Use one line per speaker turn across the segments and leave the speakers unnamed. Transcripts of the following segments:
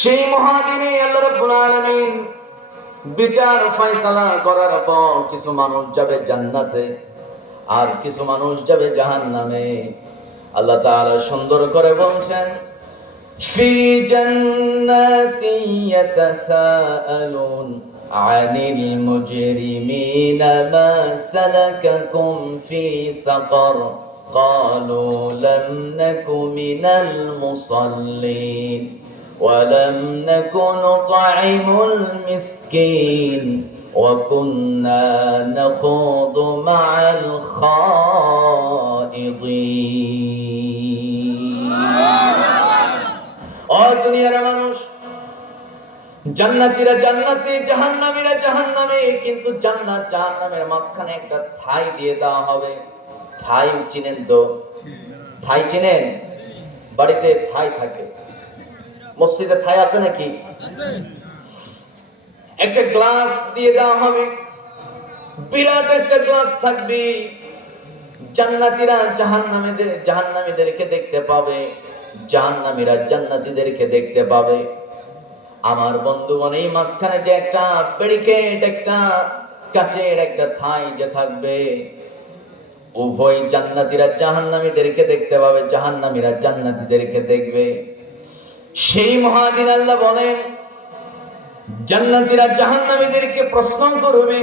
সেই মহাদিনে আল্লাহ রাব্বুল আলামিন বিচার ফয়সালা করার পর কিছু মানুষ যাবে জান্নাতে আর কিছু মানুষ যাবে জাহান্নামে আল্লাহ তাআলা সুন্দর করে বলছেন في جنات يتساءلون عن المجرمين ما سلككم في سقر قالوا لم نك من المصلين ولم نك نطعم المسكين وكنا نخوض مع الخائضين ও দুনিয়ার মানুষ জান্নাতীরা জান্নাতে জাহান্নামীরা জাহান্নামে কিন্তু জান্নাত জাহান্নামের মাঝখানে একটা থাই দিয়ে দেওয়া হবে থাই চিনেন তো থাই চিনেন বাড়িতে থাই থাকে মসজিদে থাই আছে নাকি? একটা গ্লাস দিয়ে দেওয়া হবে। বিরাট একটা গ্লাস থাকবে। জান্নাতীরা জাহান্নামীদের জাহান্নামীদেরকে দেখতে পাবে। জাহান্নামীরা জান্নাতীদেরকে দেখতে পাবে। আমার বন্ধুগণ এই মাঝখানে যে একটা ব্যারিকেড একটা কাচের একটা থাই যে থাকবে উভয় জান্নাতীরা জাহান্নামীদেরকে দেখতে পাবে জাহান্নামীরা জান্নাতীদেরকে দেখবে। সেই মহাদিন আল্লাহ বলেন জান্নাতীরা জাহান্নামীদেরকে প্রশ্ন করবে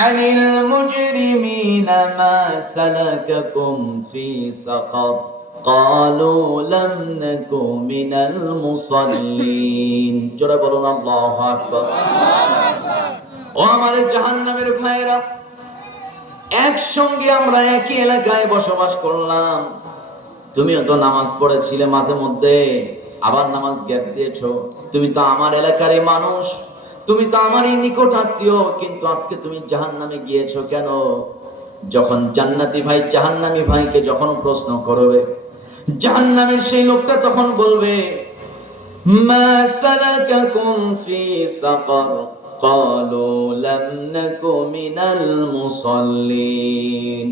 আনিল মুজরিমিনা মা সালাকাকুম ফি সাকার قالوا لم نك من المصلين জোরে বলুন আল্লাহু আকবার ও আমার জাহান্নামের ভাইরা একসঙ্গে আমরা একই এলাকায় বসবাস করলাম তুমিও তো নামাজ পড়েছিলে মাঝে মধ্যে আবার নামাজ গ্যাপ দিয়েছো তুমি তো আমার এলাকারই মানুষ তুমি তো আমারই নিকট আত্মীয় কিন্তু আজকে তুমি জাহান নামে গিয়েছো কেন যখন জান্নাতি ভাই জাহান্নামী ভাইকে যখন প্রশ্ন করবে জাহান্নামের সেই লোকটা তখন বলবে মা সালাকাকুম ফি সাকার قالوا لم نك من المصلين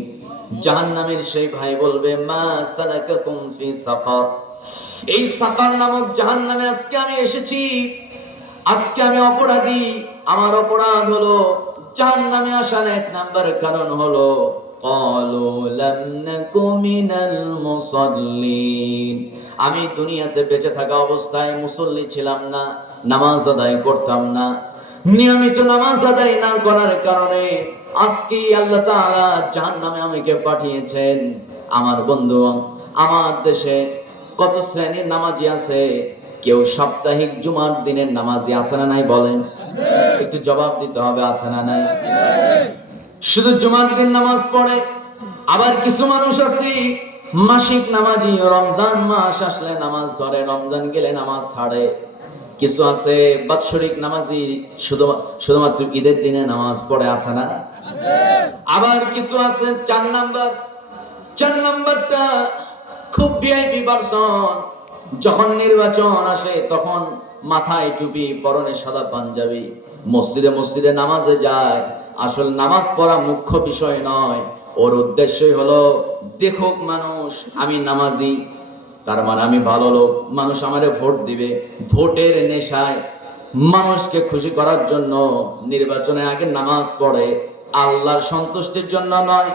জাহান্নামের সেই ভাই বলবে মা সালাকাকুম ফি সাকার এই সাফার নামক জাহান নামে আজকে আমি এসেছি। আজকে আমি অপরাধী। আমার অপরাধ হলো জাহান নামে আসার এক নাম্বার কারণ হলো আমি দুনিয়াতে বেঁচে থাকা অবস্থায় মুসল্লি ছিলাম না, নামাজ আদায় করতাম না। নিয়মিত নামাজ আদায় না করার কারণে আজকে আল্লাহ জাহান জাহান্নামে আমাকে পাঠিয়েছেন। আমার বন্ধু আমার দেশে কত শ্রেণির নামাজি আছে? কেউ সাপ্তাহিক জুমার দিনের নামাজি আছে না নাই বলেন? একটু জবাব দিতে হবে, আছে না নাই? শুধু জুমার দিন নামাজ পড়ে, আবার কিছু মানুষ আছে, মাসিক নামাজি, রমজান মাস আসলে নামাজ ধরে, রমজান গেলে নামাজ ছাড়ে। কিছু আছে বাৎসরিক নামাজি, শুধু শুধুমাত্র ঈদের দিনে নামাজ পড়ে, আছে না? আবার কিছু আছে, চার নাম্বার। চার নাম্বারটা খুব ভিআইপি পারসন যখন নির্বাচন আসে, তখন মাথায় টুপি, পরনে সাদা পাঞ্জাবি, মসজিদে মসজিদে নামাজে যায়। আসল নামাজ পড়া মুখ্য বিষয় নয়। ওর উদ্দেশ্যই হলো, দেখুক মানুষ, আমি নামাজি। তার মানে আমি ভালো লোক। মানুষ আমারে ভোট দিবে। ভোটের নেশায় মানুষকে খুশি করার জন্য নির্বাচনের আগে নামাজ পড়ে। আল্লাহর সন্তুষ্টির জন্য নয়।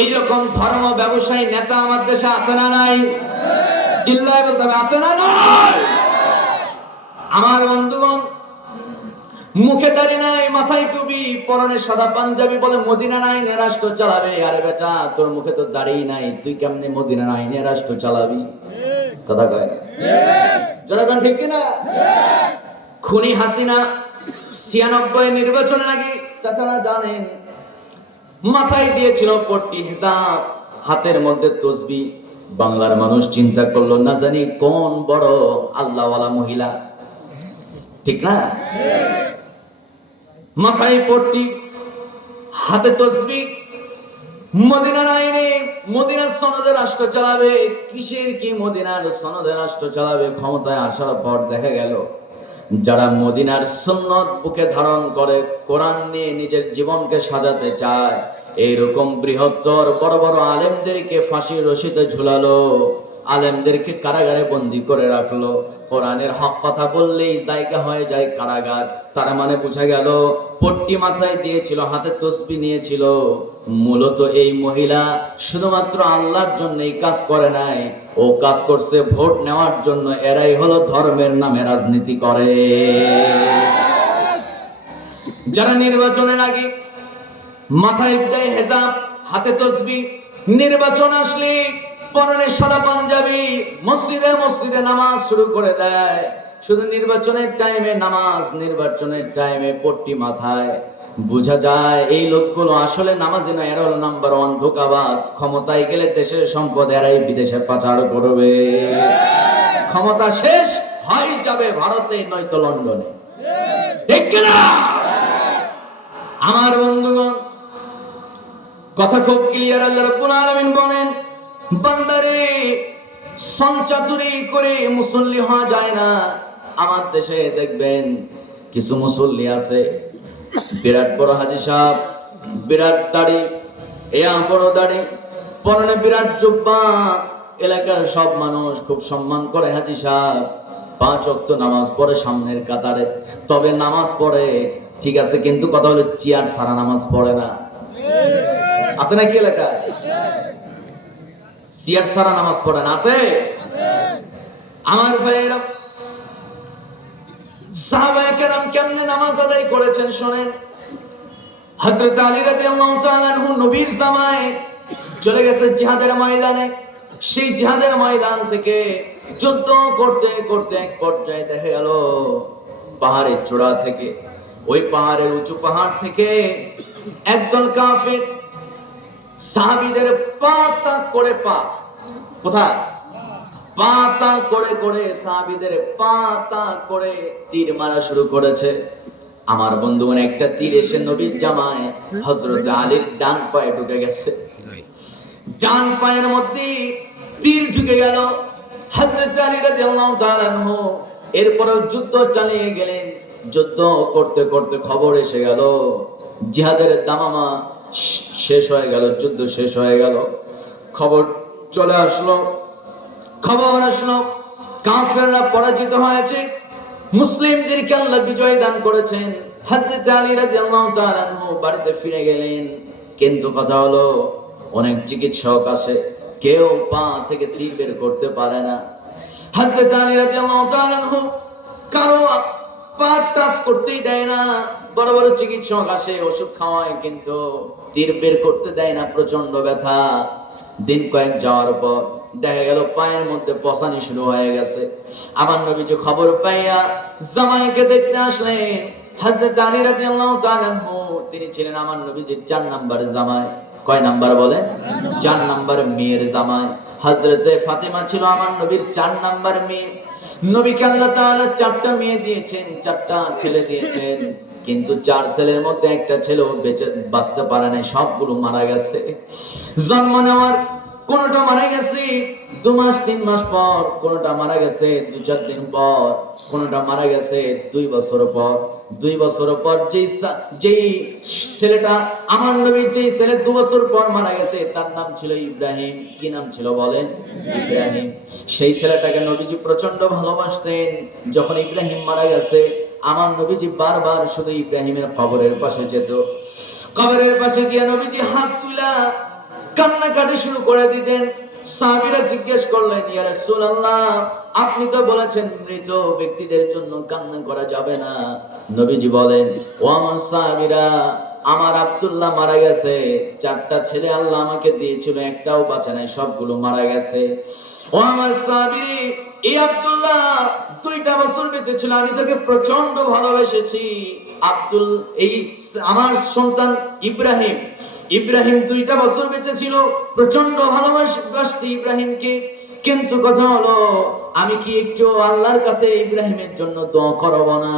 এইরকম ধর্ম ব্যবসায়ী নেতা আমার দেশে আছে না নাই? চিল্লায় বলতে হবে, আছে না নাই? আমার বন্ধুগণ, মুখে দাড়ি নাই, মাথায় টুপি, পরনে সাদা পাঞ্জাবি বলে মদিনা আইনে রাষ্ট্র চালাবে। আরে বেটা, তোর মুখে তো দাড়ি নাই, তুই কেমনে মদিনা আইনে রাষ্ট্র চালাবি? কথা কয় জনগণ ঠিক কিনা? খুনি হাসিনা, ছিয়ানব্বই নির্বাচনের আগে, চাচারা জানেন মাথায় দিয়েছিল পট্টি হিজাব। হাতের মধ্যে তসবি। বাংলার মানুষ চিন্তা করল, না জানি কোন বড় আল্লাহওয়ালা মহিলা। ঠিক না? মাথায় পট্টি, হাতে তসবি। মদিনার আইনে মদিনার সনদে রাষ্ট্র চালাবে। কিসের কি মদিনার সনদে রাষ্ট্র চালাবে? ক্ষমতায় আসার পর দেখা গেল যারা মদিনার সুন্নত বুকে ধারণ করে, কোরআন নিয়ে নিজের জীবনকে সাজাতে চায়, এইরকম বৃহত্তর বড় বড় আলেমদেরকে ফাঁসির রশিতে ঝুলালো, আলেমদেরকে কারাগারে বন্দি করে রাখল। কোরআনের হক কথা বললেই জায়গা হয়ে যায় কারাগার। তার মানে বোঝা গেল, পট্টি মাথায় দিয়েছিল, হাতে তসবি নিয়েছিল। মূলত এই মহিলা শুধুমাত্র আল্লাহর জন্য এই কাজ করে নাই ও কাজ করছে, ভোট নেওয়ার জন্য এরাই হলো ধর্মের নামে রাজনীতি করে। যারা নির্বাচনের আগে মাথায় দেয় হেজাব, হাতে তসবি, নির্বাচন আসলে পরনে সাদা পাঞ্জাবি, মসজিদে মসজিদে নামাজ শুরু করে দেয়। শুধু নির্বাচনের টাইমে নামাজ নির্বাচনের টাইমে পট্টি মাথায় বোঝা যায়, এই লোকগুলো আসলে নামাজে না এরা হলো নাম্বার ওয়ান ধোকাবাজ। ক্ষমতায় গেলে দেশের সম্পদ এরাই বিদেশে পাচার করবে। ক্ষমতা শেষ হয় যাবে ভারতে, নয়তো লন্ডনে। আমার বন্ধুগণ, কথা খুব ক্লিয়ার আল্লাহ রাব্বুল আলামিন বলেন, বান্দারে সঞ্চাতুরি করে মুসল্লি হওয়া যায় না। আমার দেশে দেখবেন, কিছু মুসল্লি আছে বিরাট বড় হাজি সাহেব বিরাট দাড়ি এয়া বড় দাড়ি পরনে বিরাট জুব্বা। এলাকার সব মানুষ খুব সম্মান করে হাজি সাহেব। পাঁচ অক্ত নামাজ পড়ে সামনের কাতারে। তবে নামাজ পড়ে ঠিক আছে কিন্তু কথা হলো চেয়ার সারা নামাজ পড়ে না। আছে নাকি এলাকায়? চেয়ার সারা নামাজ পড়ে না আছে। আমার ভাইয়েরা সাহাবায়ে কেমনে নামাজ আদায় করেছেন শোনেন? হযরত আলী তাআলা নবীর জামায় চলে গেছে জিহাদের ময়দানে। সেই জিহাদের ময়দান থেকে যুদ্ধ করতে করতে এক পর্যায়ে দেখা গেল পাহাড়ের চূড়া থেকে। ওই পাহাড়ের উঁচু পাহাড় থেকে একদল কাফের সাহাবীদের পাতা করে পা কোথায়? পাতা করে করে সাহাবীদের পাতা করে তীর মারা শুরু করেছে। আমার বন্ধু মানে একটা তীর এসে নবীর জামায় হজরত আলীর ডান পায়ে ঢুকে গেছে। ডান পায়ের মধ্যে তীর ঢুকে গেল। হযরত আলী রাদিয়াল্লাহু তাআলা এরপরেও যুদ্ধ চালিয়ে গেলেন। যুদ্ধ করতে করতে খবর এসে গেল, জিহাদের দামামা শেষ হয়ে গেল, যুদ্ধ শেষ হয়ে গেল। খবর চলে আসলো। খবর আসলো, কাফেররা পরাজিত হয়েছে, মুসলিমদেরকে আল্লাহ বিজয় দান করেছেন। হযরত আলী রাদিয়াল্লাহু তাআলা বাড়িতে ফিরে গেলেন, কিন্তু কথা হলো, অনেক চিকিৎসক আসে, কেউ পা থেকে তীর বের করতে পারে না। হযরত আলী রাদিয়াল্লাহু তাআলা কারও পা টাচ করতেই দেয় না, বড় বড় চিকিৎসক আসে, ওষুধ খাওয়ায়, কিন্তু তীর বের করতে দেয় না প্রচণ্ড ব্যথা। দিন কয়েক যাওয়ার পর দেখা গেল পায়ের মধ্যে পসানি শুরু হয়ে গেছে। আমার নবীজি খবর পাইয়া জামাইকে দেখতে আসলেন। হযরত আলী রাদিয়াল্লাহু তাআলা তিনি ছিলেন আমার নবীজির চার নাম্বার জামাই। কয় নাম্বার বলে চার নাম্বার মেয়ের জামাই। হযরতে ফাতেমা ছিল আমার নবীর চার নাম্বার মেয়ে। নবী আল্লাহ তাআলা চারটা মেয়ে দিয়েছেন, চারটা ছেলে দিয়েছেন। কিন্তু চার ছেলের মধ্যে একটা ছেলেও বেঁচে বাঁচতে পারে নাই, সবগুলো মারা গেছে। জন্ম নেওয়ার কোনটা মারা গেছে দু মাস, তিন মাস পর, কোনটা মারা গেছে দু চার দিন পর, কোনটা মারা গেছে দুই বছর পর। দুই বছর পর যেই যেই ছেলেটা, আমার নবীর যেই ছেলে দু বছর পর মারা গেছে, তার নাম ছিল ইব্রাহিম। কি নাম ছিল বলেন? ইব্রাহিম। সেই ছেলেটাকে নবীজি প্রচণ্ড ভালোবাসতেন। যখন ইব্রাহিম মারা গেছে, আমার নবীজি বারবার শুধু ইব্রাহিমের কবরের পাশে যেত। কবরের পাশে গিয়ে নবীজি হাত তুলা কান্নাকাটি শুরু করে দিতেন। সাহাবীরা জিজ্ঞেস করলেন, ইয়া রাসূলুল্লাহ, আপনি তো বলেছেন মৃত ব্যক্তিদের জন্য কান্না করা যাবে না। নবীজি বলেন, ও আমার সাহাবীরা, আমার আব্দুল্লাহ মারা গেছে। চারটা ছেলে আল্লাহ আমাকে দিয়েছিল, একটাও বাঁচে নাই, সবগুলো মারা গেছে। ও আমার সাহাবীরি, এই আব্দুল্লাহ, দুইটা বছর বেঁচে ছিল, আমি তাকে প্রচণ্ড ভালোবেসেছি। আব্দুল, এই আমার সন্তান ইব্রাহিম ইব্রাহিম দুইটা বছর বেঁচে ছিল প্রচণ্ড ভালোবাসছি ইব্রাহিমকে। কিন্তু কথা হলো, আমি কি একটু আল্লাহর কাছে ইব্রাহিমের জন্য দোয়া করব না?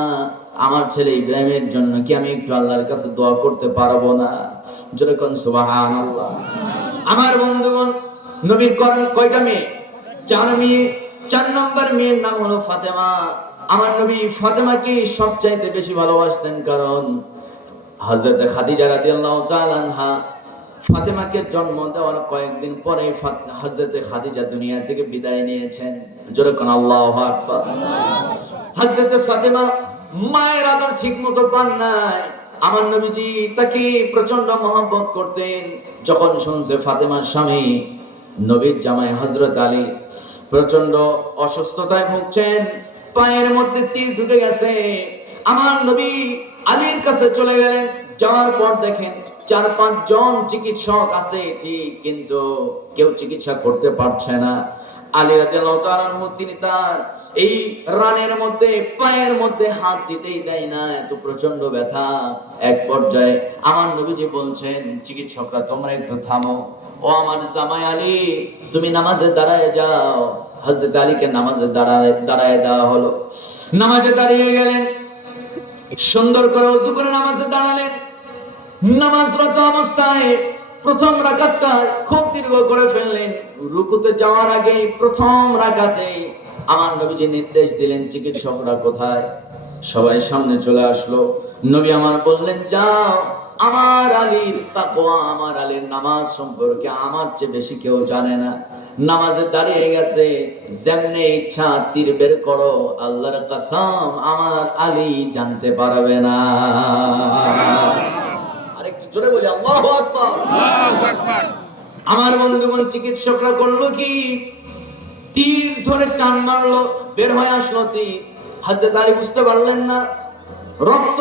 আমার ছেলে ইব্রাহিমের জন্য কি আমি একটু আল্লাহর কাছে দোয়া করতে পারব না? যেরকম সুবাহান আল্লাহ আমার বন্ধুগণ, নবীর করণ কয়টা মেয়ে? চার মেয়ে, চার নম্বর মেয়ের নাম হলো ফাতেমা। আমার নবী ফাতেমাকে সবচাইতে বেশি ভালোবাসতেন, কারণ হযরত খাদিজা রাদিয়াল্লাহু তাআলা আনহা ফাতেমাকে জন্ম দেওয়ার কয়েকদিন পরে হজরতে খাদিজা দুনিয়া থেকে বিদায় নিয়েছেন। যেরকম আল্লাহ হজরতে ফাতেমা মায়ের আদর ঠিক মতো পান নাই। আমার নবীজি তাকে প্রচণ্ড মহব্বত করতেন। যখন শুনছে ফাতেমার স্বামী, নবীর জামাই হজরত আলী প্রচণ্ড অসুস্থতায় ভুগছেন, পায়ের মধ্যে তীর ঢুকে গেছে। আমার নবী আলীর কাছে চলে গেলেন। যাওয়ার পর দেখেন চার পাঁচ জন চিকিৎসক আছে। ঠিক, কিন্তু কেউ চিকিৎসা করতে পারছে না। আলী রাদিয়াল্লাহু তিনি তার এই রানের মধ্যে, পায়ের মধ্যে হাত দিতেই দেয় না। এত প্রচণ্ড ব্যথা। এক পর্যায়ে আমার নবীজি বলছেন, চিকিৎসকরা, তোমরা একটু থামো। ও আমার জামাই আলী, তুমি নামাজে দাঁড়ায় যাও। হযরত আলীকে নামাজে দাঁড়ায় দাঁড়ায় দেওয়া হলো। নামাজে দাঁড়িয়ে গেলেন। সুন্দর করে উজু করে নামাজে দাঁড়ালেন। নামাজরত অবস্থায় প্রথম রাকাতটা খুব দীর্ঘ করে ফেললেন। রুকুতে যাওয়ার আগে প্রথম রাকাতে আমার নবীজি নির্দেশ দিলেন, চিকিৎসকরা কোথায়? সবাই সামনে চলে আসলো। নবী আমার বললেন, যাও, আমার আলীর তাকওয়া, আমার আলীর নামাজ সম্পর্কে আমার চেয়ে বেশি কেউ জানে না। নামাজে দাঁড়িয়ে গেছে যেমনে ইচ্ছা তীর বের করো আল্লাহর কসম আমার আলী জানতে পারবে না। আরেকটু জোরে বলি আল্লাহু আকবার। আমার বন্ধুগণ চিকিৎসকরা করল কি? তীর ধরে টান মারলো বের হয়ে আসলো তীর। হাজরত আলী বুঝতে পারলেন না রক্ত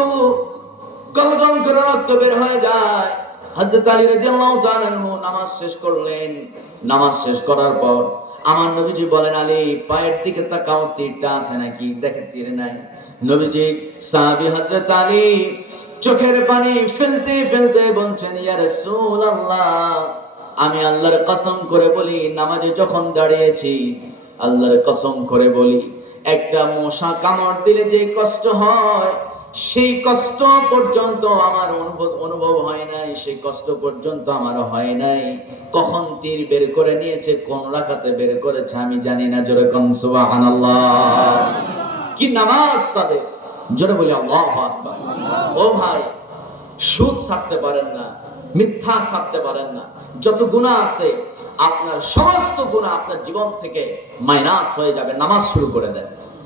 গলগল করে রক্ত বের হয়ে যায়। হযরত আলী রাদিয়াল্লাহু তাআলা নামাজ শেষ করলেন। নামাজ শেষ করার পর আমার নবীজি বলেন, আলী, পায়ের দিকে তাকাও, তীরটা আছে নাকি? দেখে তীর নাই। নবীজি সাহাবী হযরত আলী চোখের পানি ফেলতে ফেলতে বলছেন, ইয়া রাসূলুল্লাহ, আমি আল্লাহর কসম করে বলি, নামাজে যখন দাঁড়িয়েছি, আল্লাহর কসম করে বলি, একটা মশা কামড় দিলে যে কষ্ট হয় সেই কষ্ট পর্যন্ত আমার অনুভব অনুভব হয় নাই, সেই কষ্ট পর্যন্ত আমার হয় নাই। কখন তীর বের করে নিয়েছে, কোন রাখাতে বের করেছে, আমি জানি না, জোরে কম কি নামাজ তাদের? জোরে বলি, আল্লাহ ও ভাই, সুদ ছাড়তে পারেন না, মিথ্যা ছাড়তে পারেন না। যত গুণা আছে, আপনার সমস্ত গুণা আপনার জীবন থেকে মাইনাস হয়ে যাবে, নামাজ শুরু করে দেন।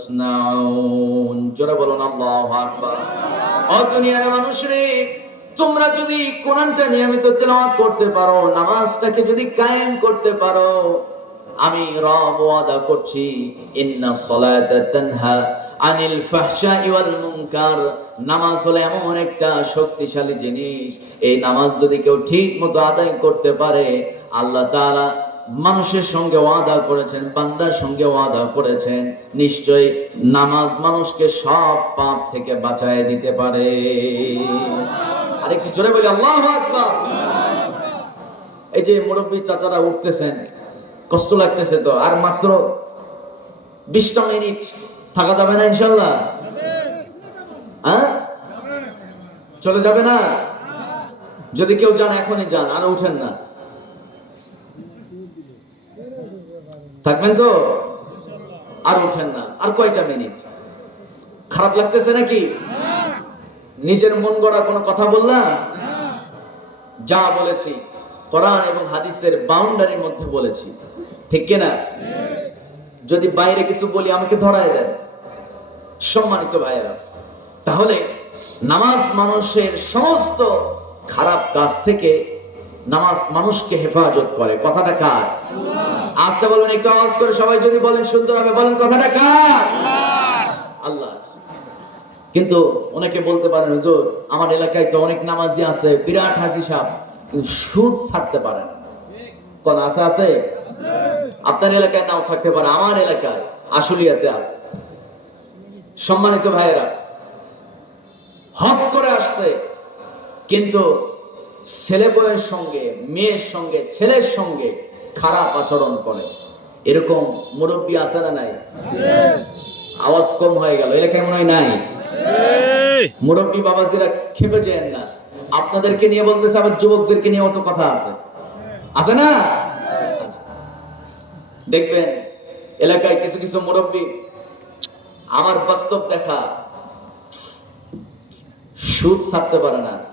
তাসনাউন জোরে বলুন, আল্লাহু আকবার। ও দুনিয়ার মানুষ তোমরা যদি কোরআনটা নিয়মিত তেলাওয়াত করতে পারো, নামাজটাকে যদি কায়েম করতে পারো, আমি রব ওয়াদা করছি, ইন্না তানহা আনিল ফাহশা ওয়াল মুনকার। নামাজ হলো এমন একটা শক্তিশালী জিনিস। এই নামাজ যদি কেউ ঠিক মতো আদায় করতে পারে, আল্লাহ তাআলা মানুষের সঙ্গে ওয়াদা করেছেন, বান্দার সঙ্গে ওয়াদা করেছেন নিশ্চয় নামাজ মানুষকে সব পাপ থেকে বাঁচায় দিতে পারে। আরেকটু জোরে বলি, আল্লাহু এই যে মুরব্বী চাচারা উঠতেছেন, কষ্ট লাগতেছে তো, আর মাত্র বিশটা মিনিট থাকা যাবে না ইনশাল্লাহ? হ্যাঁ? চলে যাবে না? যদি কেউ যান, এখনই যান, আর উঠেন না। থাকবেন তো? আর উঠেন না। আর কয়টা মিনিট? খারাপ লাগতেছে নাকি? নিজের মন গড়া কোনো কথা বললাম যা বলেছি, কোরআন এবং হাদিসের বাউন্ডারির মধ্যে বলেছি। ঠিক কিনা? যদি বাইরে কিছু বলি, আমাকে ধরায় দেন। সম্মানিত ভাইয়েরা, তাহলে নামাজ মানুষের সমস্ত খারাপ কাজ থেকে নামাজ মানুষকে হেফাজত করে। কথাটা কার? আসতে বলবেন একটু আওয়াজ করে সবাই যদি বলেন সুন্দর হবে বলেন কথাটা কার? আল্লাহ। কিন্তু অনেকে বলতে পারেন হুজুর আমার এলাকায় তো অনেক নামাজি আছে বিরাট হাজি সাহেব কিন্তু সুদ ছাড়তে পারেন কোন আছে? আছে। আপনার এলাকায় নাও থাকতে পারে আমার এলাকায় আশুলিয়াতে আছে। সম্মানিত ভাইয়েরা হজ করে আসছে কিন্তু ছেলে বউয়ের সঙ্গে মেয়ের সঙ্গে ছেলের সঙ্গে খারাপ আচরণ করে। এরকম মুরব্বী আছে না নাই? আওয়াজ কম হয়ে গেল। এলাকায় মনে হয় নাই? মুরব্বী বাবাজিরা খেপে যেন না। আপনাদেরকে নিয়ে বলতেছে আবার যুবকদেরকে নিয়ে অত কথা আছে। আছে না। দেখবেন এলাকায় কিছু কিছু মুরব্বী আমার বাস্তব দেখা সুদ ছাড়তে পারে না।